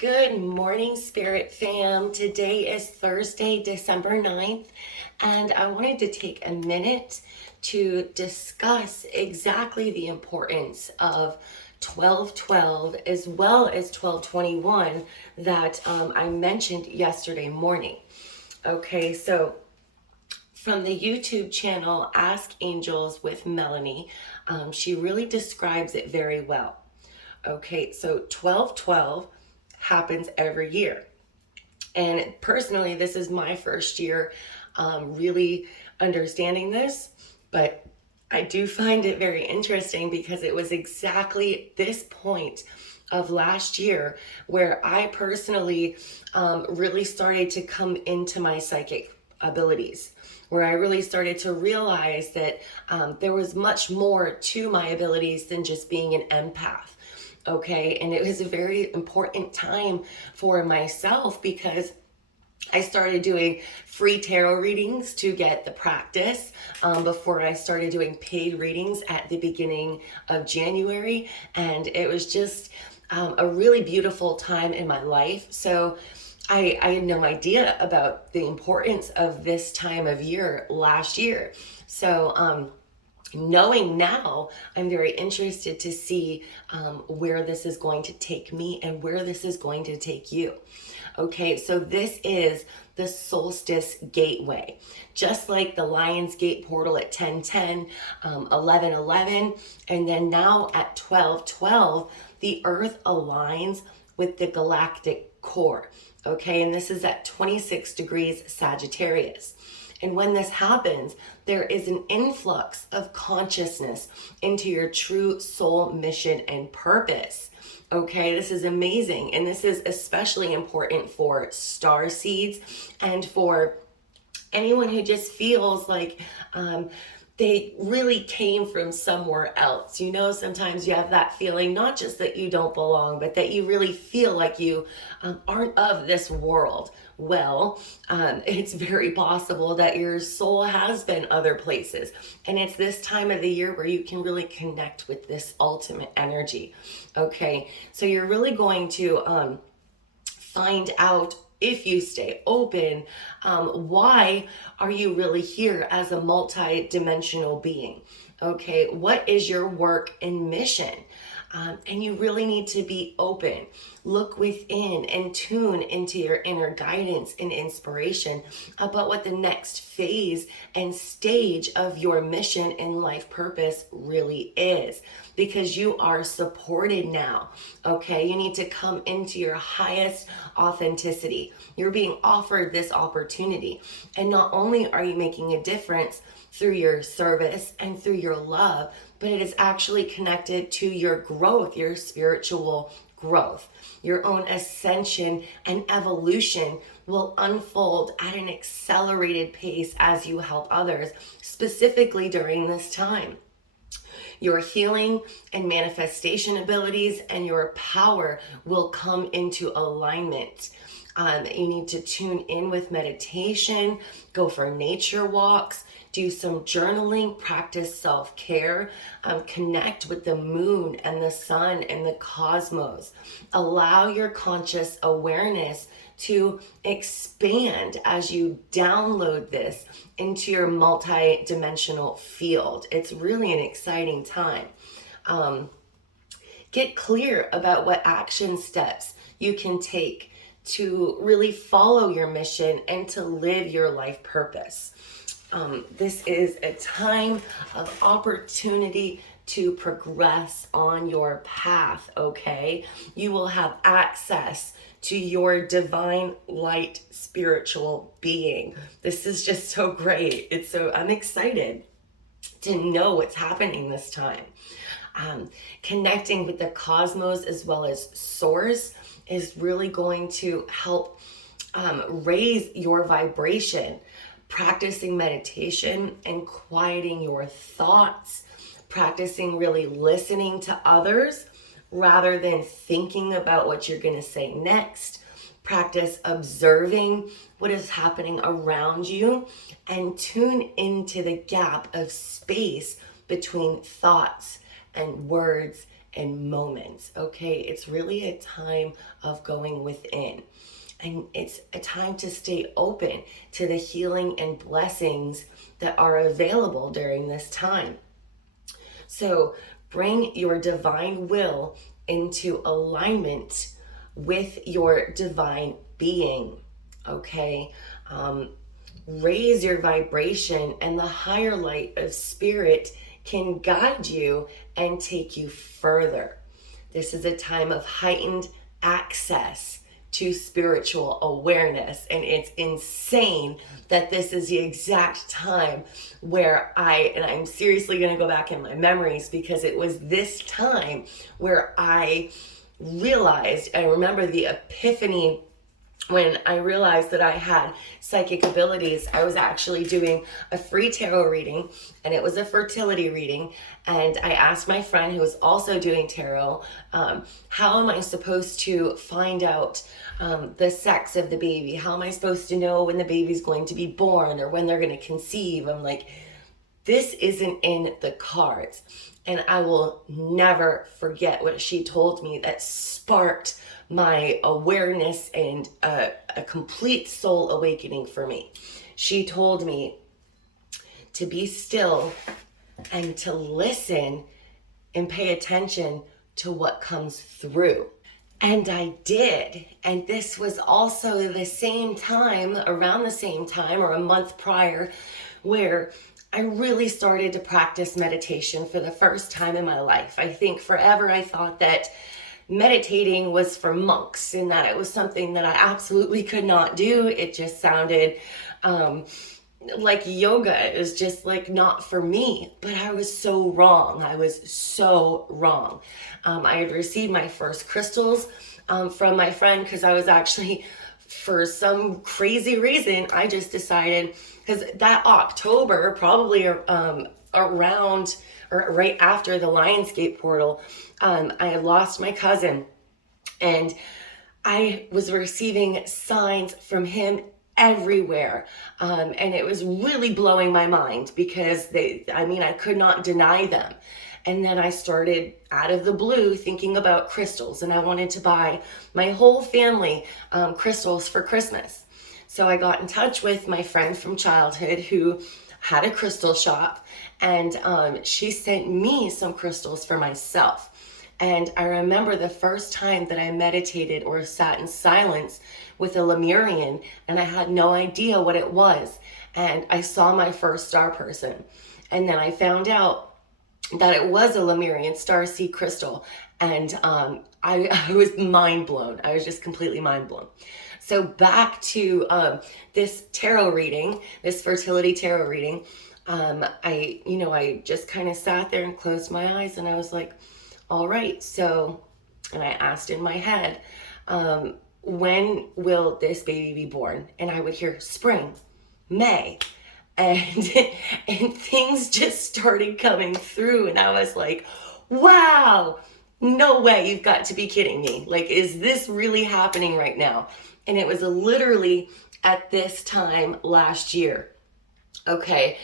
Good morning, Spirit fam. Today is Thursday, December 9th, and I wanted to take a minute to discuss exactly the importance of 1212 as well as 1221 that I mentioned yesterday morning. Okay, so from the YouTube channel Ask Angels with Melanie, she really describes it very well. Okay, so 1212 happens every year. And personally, this is my first year really understanding this, but I do find it very interesting because it was exactly this point of last year where I personally really started to come into my psychic abilities, where I really started to realize that there was much more to my abilities than just being an empath. Okay, and it was a very important time for myself because I started doing free tarot readings to get the practice before I started doing paid readings at the beginning of January. And it was just a really beautiful time in my life. So I had no idea about the importance of this time of year last year. So, knowing now, I'm very interested to see where this is going to take me and where this is going to take you. Okay, so this is the solstice gateway. Just like the Lion's Gate portal at 10:10, 11:11, and then now at 12:12, the Earth aligns with the galactic core. Okay, and this is at 26 degrees Sagittarius. And when this happens, there is an influx of consciousness into your true soul mission and purpose. Okay, this is amazing. And this is especially important for star seeds and for anyone who just feels like they really came from somewhere else. You know, sometimes you have that feeling, not just that you don't belong, but that you really feel like you aren't of this world. Well, it's very possible that your soul has been other places. And it's this time of the year where you can really connect with this ultimate energy. Okay, so you're really going to find out, if you stay open, why are you really here as a multi-dimensional being? Okay, what is your work and mission? And you really need to be open. Look within and tune into your inner guidance and inspiration about what the next phase and stage of your mission and life purpose really is. Because you are supported now. Okay, you need to come into your highest authenticity. You're being offered this opportunity. And not only are you making a difference through your service and through your love, but it is actually connected to your growth, your spiritual growth. Your own ascension and evolution will unfold at an accelerated pace as you help others, specifically during this time. Your healing and manifestation abilities and your power will come into alignment. You need to tune in with meditation, go for nature walks, do some journaling, practice self-care, connect with the moon and the sun and the cosmos. Allow your conscious awareness to expand as you download this into your multi-dimensional field. It's really an exciting time. Get clear about what action steps you can take to really follow your mission and to live your life purpose. This is a time of opportunity to progress on your path, okay? You will have access to your divine light spiritual being. This is just so great. I'm excited to know what's happening this time. Connecting with the cosmos as well as source is really going to help raise your vibration. Practicing meditation and quieting your thoughts, practicing really listening to others rather than thinking about what you're going to say next. Practice observing what is happening around you and tune into the gap of space between thoughts and words and moments, okay? It's really a time of going within. And it's a time to stay open to the healing and blessings that are available during this time. So bring your divine will into alignment with your divine being, okay? Raise your vibration, and the higher light of spirit can guide you and take you further. This is a time of heightened access to spiritual awareness, and it's insane that this is the exact time where I'm seriously going to go back in my memories, because it was this time where I remember the epiphany when I realized that I had psychic abilities. I was actually doing a free tarot reading, and it was a fertility reading. And I asked my friend who was also doing tarot, how am I supposed to find out the sex of the baby? How am I supposed to know when the baby's going to be born or when they're going to conceive? I'm like, this isn't in the cards. And I will never forget what she told me that sparked my awareness and a complete soul awakening for me. She told me to be still and to listen and pay attention to what comes through. And I did. And this was also the same time, around the same time or a month prior, where I really started to practice meditation for the first time in my life. I think forever I thought that meditating was for monks and that it was something that I absolutely could not do. It just sounded like yoga. It was just like not for me. But I was so wrong. I was so wrong. I had received my first crystals from my friend, because I was actually, for some crazy reason, I just decided, because that October, probably around or right after the Lionsgate portal, I had lost my cousin, and I was receiving signs from him everywhere. And it was really blowing my mind, because I could not deny them. And then I started, out of the blue, thinking about crystals, and I wanted to buy my whole family crystals for Christmas. So I got in touch with my friend from childhood who had a crystal shop, and she sent me some crystals for myself. And I remember the first time that I meditated or sat in silence with a Lemurian, and I had no idea what it was. And I saw my first star person. And then I found out that it was a Lemurian starseed crystal. And I was mind blown. I was just completely mind blown. So back to this tarot reading, this fertility tarot reading. I just kind of sat there and closed my eyes, and I was like, all right. So, and I asked in my head, when will this baby be born? And I would hear spring, May. And things just started coming through, and I was like, wow, no way, you've got to be kidding me. Like, is this really happening right now? And it was literally at this time last year. Okay,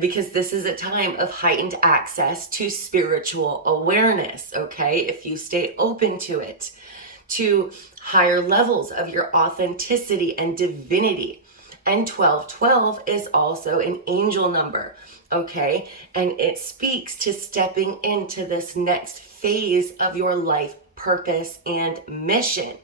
because this is a time of heightened access to spiritual awareness, okay? If you stay open to it, to higher levels of your authenticity and divinity. And 1212 is also an angel number, okay? And it speaks to stepping into this next phase of your life purpose and mission.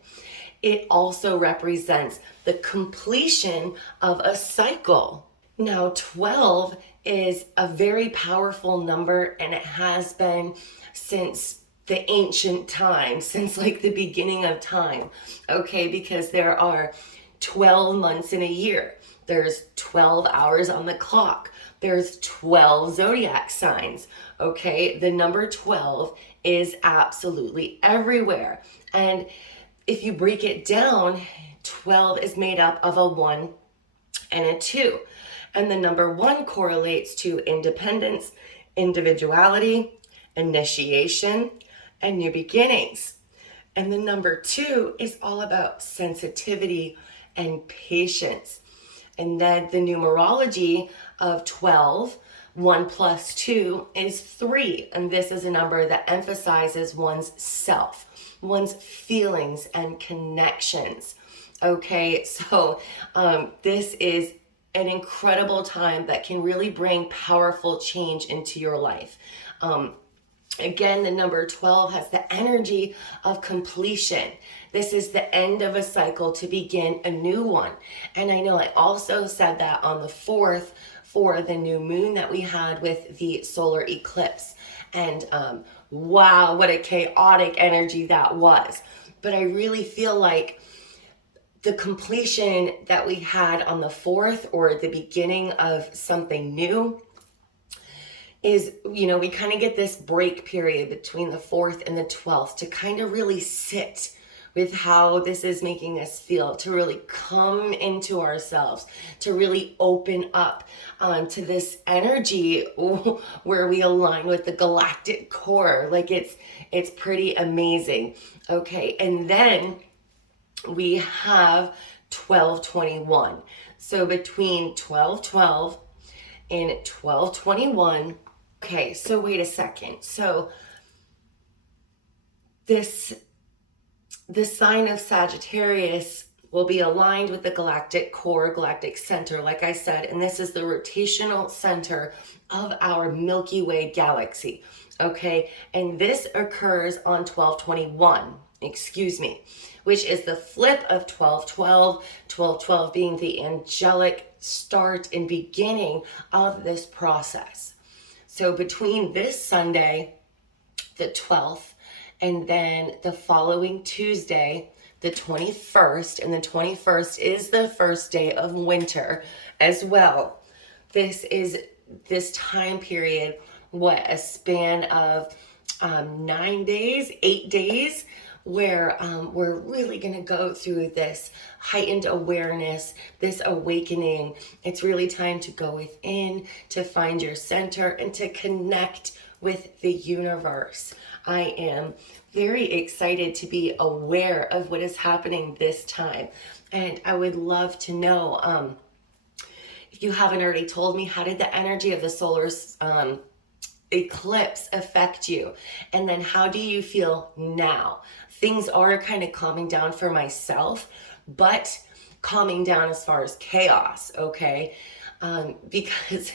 It also represents the completion of a cycle. Now, 12 is a very powerful number, and it has been since the ancient times, since like the beginning of time, okay? Because there are 12 months in a year. There's 12 hours on the clock. There's 12 zodiac signs, okay? The number 12 is absolutely everywhere. And if you break it down, 12 is made up of a 1 and a 2. And the number 1 correlates to independence, individuality, initiation, and new beginnings. And the number 2 is all about sensitivity and patience. And then the numerology of 12 1 plus 2 is 3. And this is a number that emphasizes one's self, one's feelings and connections. Okay, so this is an incredible time that can really bring powerful change into your life. Again, the number 12 has the energy of completion. This is the end of a cycle to begin a new one. And I know I also said that on the 4th for the new moon that we had with the solar eclipse. And wow, what a chaotic energy that was. But I really feel like the completion that we had on the 4th, or the beginning of something new, is, we kind of get this break period between the 4th and the 12th to kind of really sit with how this is making us feel, to really come into ourselves, to really open up to this energy where we align with the galactic core. Like it's pretty amazing. Okay, and then we have 1221. So between 1212 and 1221. Okay, so wait a second. So the sign of Sagittarius will be aligned with the galactic core, galactic center, like I said, and this is the rotational center of our Milky Way galaxy. Okay, and this occurs on 1221, which is the flip of 1212, 1212 being the angelic start and beginning of this process. So between this Sunday, the 12th, and then the following Tuesday, the 21st, and the 21st is the first day of winter as well. This is this time period, a span of 9 days, 8 days, where we're really going to go through this heightened awareness, this awakening. It's really time to go within, to find your center, and to connect with the universe. I am very excited to be aware of what is happening this time. And I would love to know, if you haven't already told me, how did the energy of the solar eclipse affect you? And then how do you feel now? Things are kind of calming down for myself, but calming down as far as chaos, okay? Because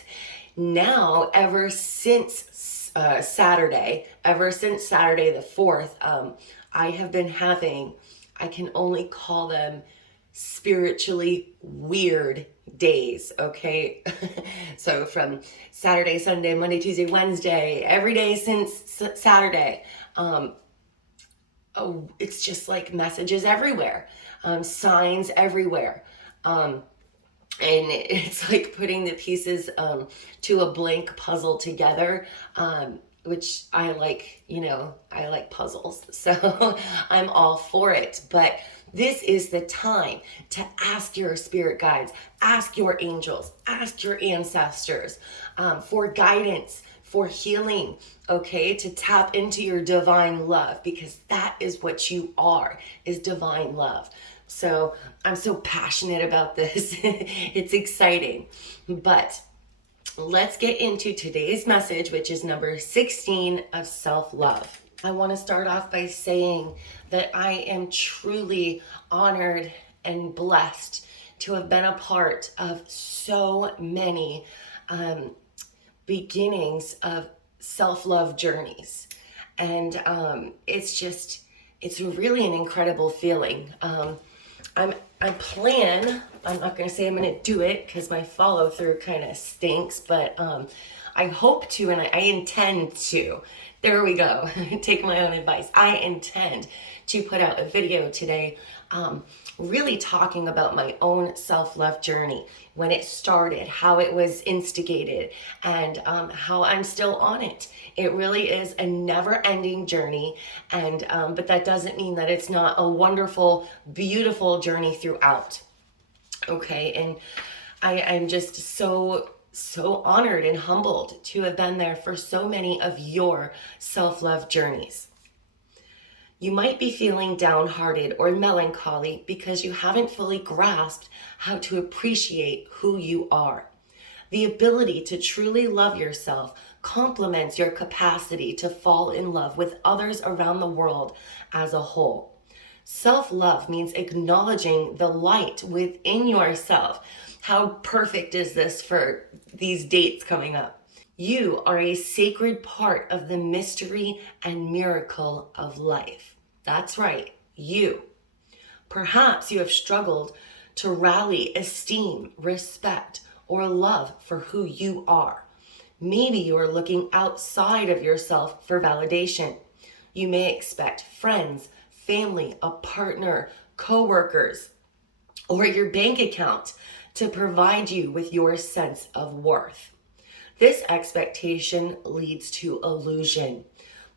now, ever since Saturday the 4th, I have been having, I can only call them spiritually weird days, okay? So from Saturday, Sunday, Monday, Tuesday, Wednesday, every day since Saturday, it's just like messages everywhere, signs everywhere. And it's like putting the pieces to a blank puzzle together, which I like, I like puzzles. So I'm all for it. But this is the time to ask your spirit guides, ask your angels, ask your ancestors for guidance, for healing, okay? To tap into your divine love, because that is what you are, is divine love. So I'm so passionate about this. It's exciting. But let's get into today's message, which is number 16 of self-love. I want to start off by saying that I am truly honored and blessed to have been a part of so many beginnings of self-love journeys. And it's really an incredible feeling. I'm not going to say I'm going to do it because my follow through kind of stinks, but I hope to, and I intend to. There we go. Take my own advice. I intend to put out a video today really talking about my own self-love journey, when it started, how it was instigated, and how I'm still on it. It really is a never-ending journey, and but that doesn't mean that it's not a wonderful, beautiful journey throughout. Okay, and I'm just so honored and humbled to have been there for so many of your self-love journeys. You might be feeling downhearted or melancholy because you haven't fully grasped how to appreciate who you are. The ability to truly love yourself complements your capacity to fall in love with others around the world as a whole. Self-love means acknowledging the light within yourself. How perfect is this for these dates coming up? You are a sacred part of the mystery and miracle of life. That's right, you. Perhaps you have struggled to rally esteem, respect, or love for who you are. Maybe you are looking outside of yourself for validation. You may expect friends, family, a partner, coworkers, or your bank account to provide you with your sense of worth. This expectation leads to illusion.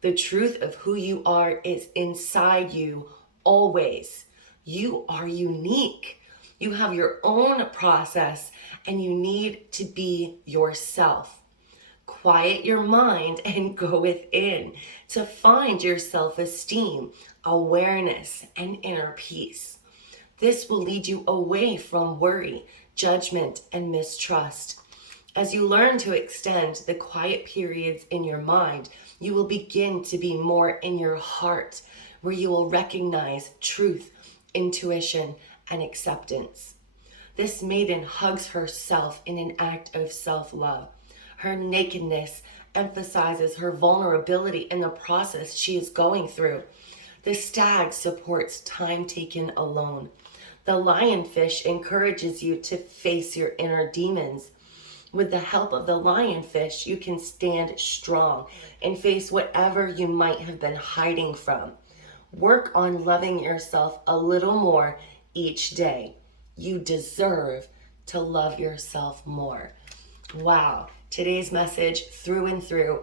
The truth of who you are is inside you always. You are unique. You have your own process and you need to be yourself. Quiet your mind and go within to find your self-esteem, awareness, and inner peace. This will lead you away from worry, judgment, and mistrust. As you learn to extend the quiet periods in your mind, you will begin to be more in your heart, where you will recognize truth, intuition, and acceptance. This maiden hugs herself in an act of self-love. Her nakedness emphasizes her vulnerability in the process she is going through. The stag supports time taken alone. The lionfish encourages you to face your inner demons. With the help of the lionfish, you can stand strong and face whatever you might have been hiding from. Work on loving yourself a little more each day. You deserve to love yourself more. Wow, today's message through and through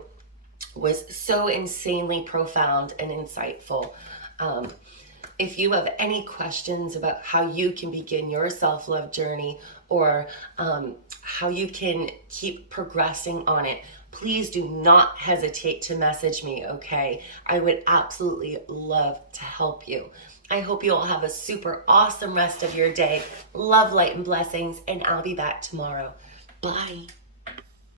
was so insanely profound and insightful. If you have any questions about how you can begin your self-love journey or how you can keep progressing on it, please do not hesitate to message me, okay? I would absolutely love to help you. I hope you all have a super awesome rest of your day. Love, light, and blessings, and I'll be back tomorrow. Bye.